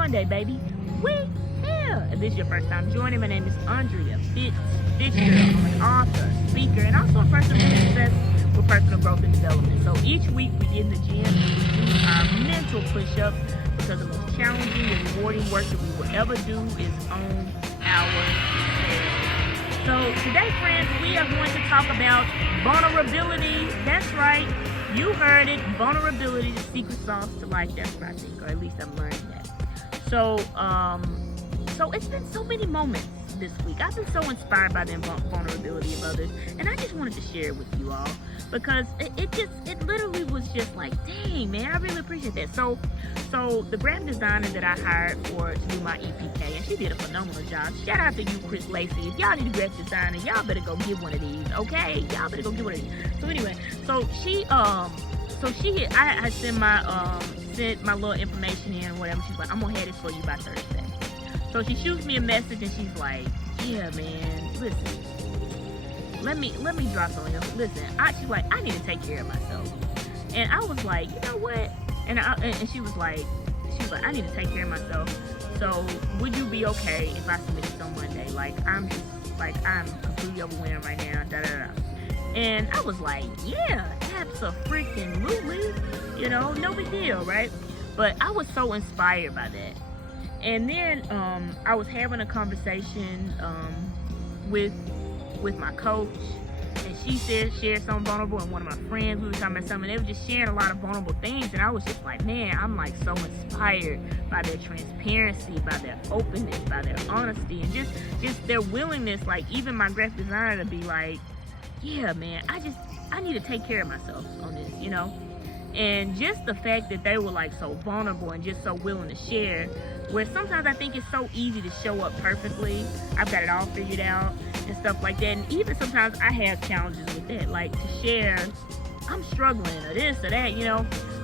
Monday, baby. We here. If this is your first time joining, my name is Andrea Fisher. I'm an author, speaker, and also a person with success with personal growth and development. So each week we get in the gym and we do our mental push-ups because the most challenging and rewarding work that we will ever do is on ourselves. So today, friends, we are going to talk about vulnerability. That's right. You heard it. Vulnerability, the secret sauce to life. That's what I think, or at least I'm learning that. So it's been so many moments this week. I've been so inspired by the vulnerability of others, and I just wanted to share it with you all because it literally was just like, dang, man, I really appreciate that. So the graphic designer that I hired to do my EPK, and she did a phenomenal job. Shout out to you, Chris Lacey. If y'all need a graphic designer, y'all better go get one of these, okay? Y'all better go get one of these. So anyway, I sent my little information in or whatever. She's like, I'm gonna have this for you by Thursday. So she shoots me a message and she's like, yeah, man, listen, let me drop on you. Listen, she's like, I need to take care of myself. And I was like, you know what? And she was like, I need to take care of myself. So would you be okay if I submit this on Monday? I'm completely overwhelmed right now. Da da da. And I was like, yeah, abso-freaking-lutely. No big deal, right? But I was so inspired by that. And then I was having a conversation with my coach, and she shared something vulnerable, and one of my friends, we were talking about something, and they were just sharing a lot of vulnerable things, and I was just like, man, I'm like so inspired by their transparency, by their openness, by their honesty, and just their willingness, like even my graphic designer to be like, yeah, man, I need to take care of myself on this, and just the fact that they were like so vulnerable and just so willing to share, where sometimes I think it's so easy to show up perfectly. I've got it all figured out and stuff like that. And even sometimes I have challenges with that, like to share, I'm struggling or this or that,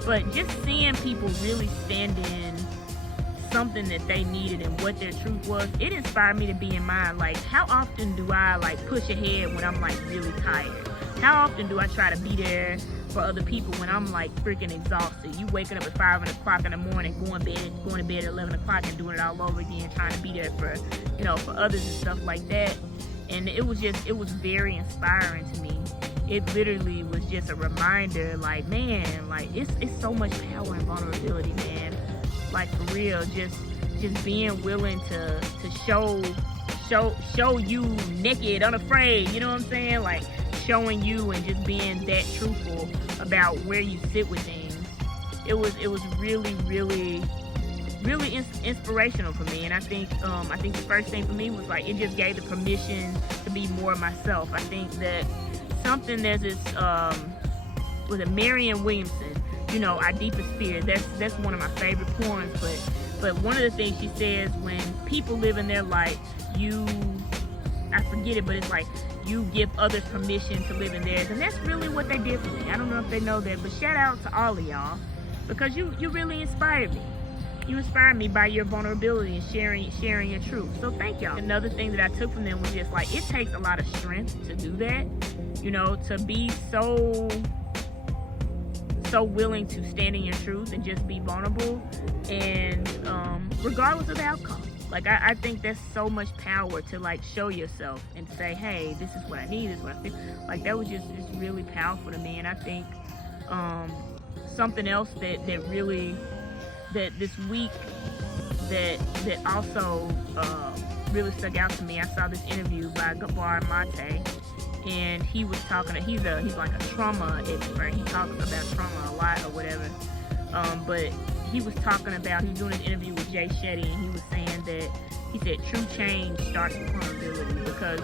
But just seeing people really stand in something that they needed and what their truth was, it inspired me to be in mind. Like, how often do I like push ahead when I'm like really tired? How often do I try to be there for other people when I'm like freaking exhausted? You waking up at 5 o'clock in the morning, going to bed at 11 o'clock and doing it all over again, trying to be there for, for others and stuff like that. And it was very inspiring to me. It literally was just a reminder, like, man, like it's so much power and vulnerability, man. Like, for real, just being willing to show you naked, unafraid, you know what I'm saying? Like, showing you and just being that truthful about where you sit with things. It was really, really, really inspirational for me. And I think the first thing for me was like, it just gave the permission to be more myself. I think that there's this with a Marianne Williamson, Our Deepest Fear. That's one of my favorite poems. But one of the things she says, when people live in their life, I forget it, but it's like, you give others permission to live in theirs. And that's really what they did for me. I don't know if they know that, but shout out to all of y'all, because you really inspired me. You inspired me by your vulnerability and sharing your truth. So thank y'all. Another thing that I took from them was just like, it takes a lot of strength to do that, to be so willing to stand in your truth and just be vulnerable, and regardless of the outcome. Like, I think there's so much power to like show yourself and say, hey, this is what I need, this is what I feel. Like, that was just really powerful to me. And I think something else that this week that also really stuck out to me, I saw this interview by Gabor Mate, and he was talking, he's like a trauma expert. He talks about trauma a lot or whatever. But he was talking about, he was doing an interview with Jay Shetty, and he was saying that, he said true change starts with vulnerability, because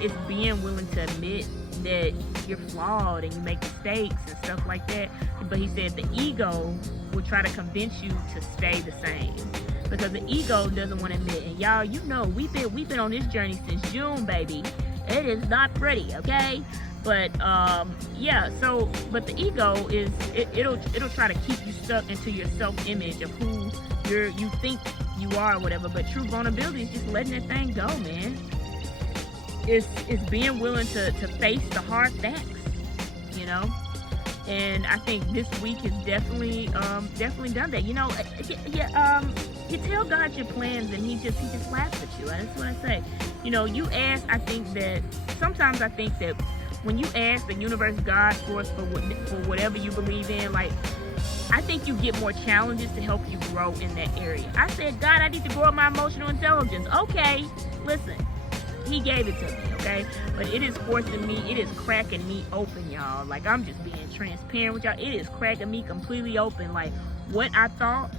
it's being willing to admit that you're flawed and you make mistakes and stuff like that. But he said the ego will try to convince you to stay the same, because the ego doesn't want to admit. And y'all, we've been on this journey since June, baby. It is not pretty, okay? But but the ego is, it'll try to keep you stuck into your self-image of who you think you are or whatever. But true vulnerability is just letting that thing go, man. It's being willing to face the hard facts, And I think this week has definitely done that. you tell God your plans, and he just laughs at you. That's what I say. You know, you ask. Sometimes I think that when you ask the universe, God, for whatever you believe in, like, I think you get more challenges to help you grow in that area. I said, God, I need to grow up my emotional intelligence. Okay, listen, he gave it to me, okay? But it is forcing me, it is cracking me open, y'all. Like, I'm just being transparent with y'all. It is cracking me completely open. Like, what I thought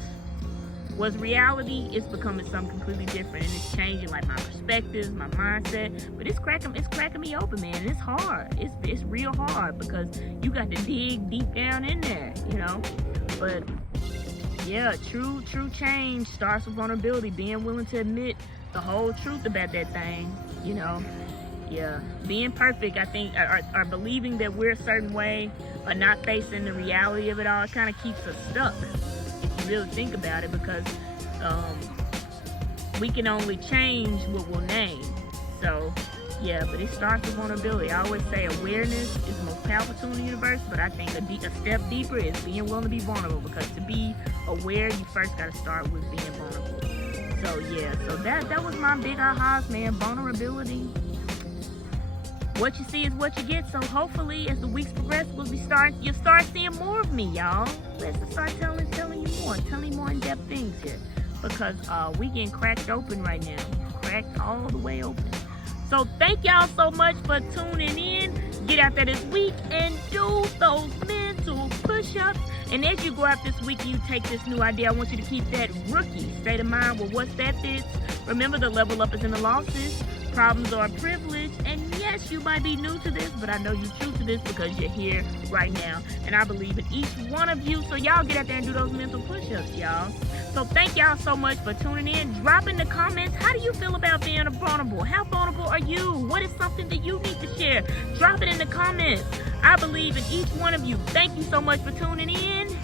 was reality is becoming something completely different, and it's changing, like, my perspectives, my mindset. But it's cracking me open, man. And it's hard. It's real hard, because you got to dig deep down in there, you know. But yeah, true change starts with vulnerability, being willing to admit the whole truth about that thing, you know. Yeah, being perfect, I think, or believing that we're a certain way, or not facing the reality of it all, kind of keeps us stuck, if you really think about it, because we can only change what we'll name. So yeah, but it starts with vulnerability. I always say awareness is the most powerful tool in the universe, but I think a step deeper is being willing to be vulnerable, because to be aware, you first got to start with being vulnerable. So yeah, so that was my big ahas, man. Vulnerability. What you see is what you get. So hopefully, as the weeks progress, you'll start seeing more of me, y'all. Let's start telling you more in-depth things here, because we getting cracked open right now, cracked all the way open. So thank y'all so much for tuning in. Get out there this week and do those mental push-ups. And as you go out this week and you take this new idea, I want you to keep that rookie state of mind with what that fits. Remember, the level up is in the losses. Problems are a privilege. And yes, you might be new to this, but I know you're true to this because you're here right now. And I believe in each one of you. So y'all get out there and do those mental push-ups, y'all. So thank y'all so much for tuning in. Drop in the comments, how do you feel about being vulnerable? How vulnerable are you? What is something that you need to share? Drop it in the comments. I believe in each one of you. Thank you so much for tuning in.